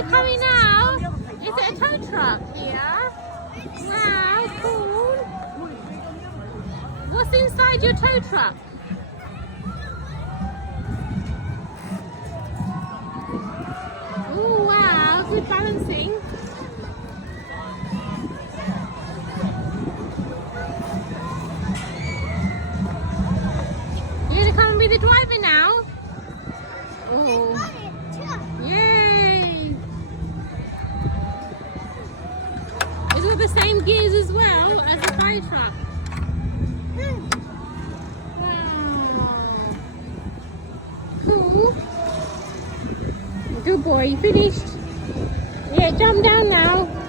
you coming now? Is it a tow truck here? Wow, cool. What's inside your tow truck? Oh wow, good balancing. You're gonna come and be the driver now? Oh. Yay! Is it the same gears as well as the fire truck? Wow. Cool. Good boy, you finished? Yeah, jump down now.